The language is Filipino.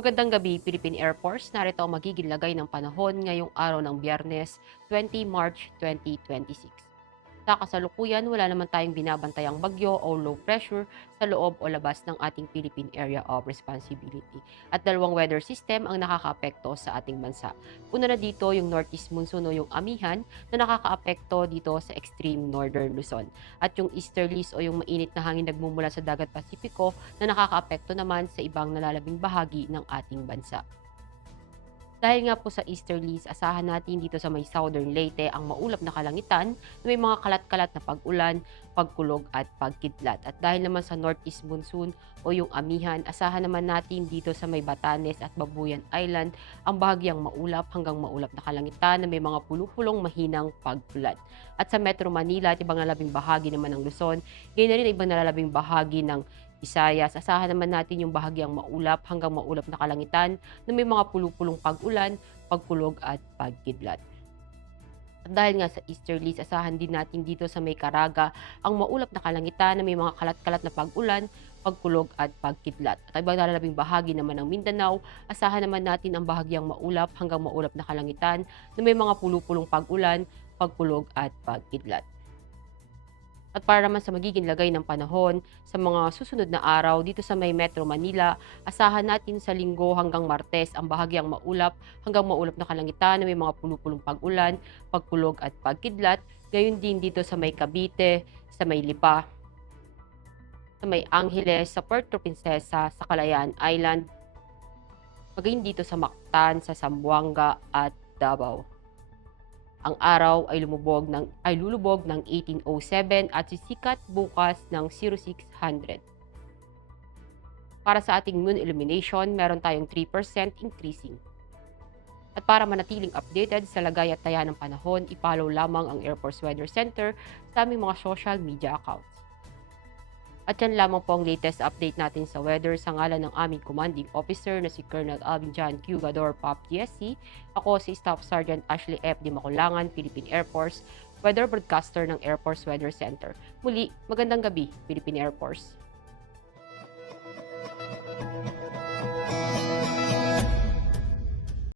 Magandang gabi, Philippine Air Force. Narito ang magiging lagay ng panahon ngayong araw ng Biyernes, 20 March 2026. Sa kasalukuyan, wala naman tayong binabantayang bagyo o low pressure sa loob o labas ng ating Philippine Area of Responsibility. At dalawang weather system ang nakakaapekto sa ating bansa. Una na dito yung Northeast Monsoon o yung Amihan na nakakaapekto dito sa extreme northern Luzon. At yung Easterlies o yung mainit na hangin nagmumula sa dagat Pasipiko na nakakaapekto naman sa ibang nalalabing bahagi ng ating bansa. Dahil nga po sa easterlies, asahan natin dito sa may southern Leyte ang maulap na kalangitan na may mga kalat-kalat na pag-ulan, pagkulog at pagkidlat. At dahil naman sa northeast monsoon o yung amihan, asahan naman natin dito sa may Batanes at Babuyan Island ang bahagyang maulap hanggang maulap na kalangitan na may mga pulupulong mahinang pag-ulan. At sa Metro Manila at ibang nalalabing bahagi naman ng Luzon, ganyan na rin ang ibang nalalabing bahagi ng Visayas, asahan naman natin yung bahagyang maulap hanggang maulap na kalangitan na may mga pulupulong pag-ulan, pagkulog at pagkidlat. At dahil nga sa easterlies, asahan din natin dito sa may Caraga ang maulap na kalangitan na may mga kalat-kalat na pag-ulan, pagkulog at pagkidlat. At ibang nalalabing bahagi naman ng Mindanao, asahan naman natin ang bahagyang maulap hanggang maulap na kalangitan na may mga pulupulong pag-ulan, pagkulog at pagkidlat. At para naman sa magiging lagay ng panahon sa mga susunod na araw dito sa may Metro Manila, asahan natin sa Linggo hanggang Martes ang bahagyang maulap hanggang maulap na kalangitan na may mga pulupulong pag-ulan, pagkulog at pagkidlat. Gayon din dito sa may Cavite, sa may Lipa, sa may Angeles, sa Puerto Princesa, sa Calayan Island, magayon dito sa Mactan, sa Zamboanga at Davao. Ang araw ay lulubog ng 18:07 at sisikat bukas ng 0600. Para sa ating moon illumination, meron tayong 3% increasing. At para manatiling updated sa lagay at taya ng panahon, i-follow lamang ang Air Force Weather Center sa aming mga social media accounts. At yan lamang po ang latest update natin sa weather sa ngalan ng aming commanding officer na si Colonel Alvin John Q. Gador, POP TSC. Ako si Staff Sergeant Ashley F. Di Maculangan, Philippine Air Force, weather broadcaster ng Air Force Weather Center. Muli, magandang gabi, Philippine Air Force.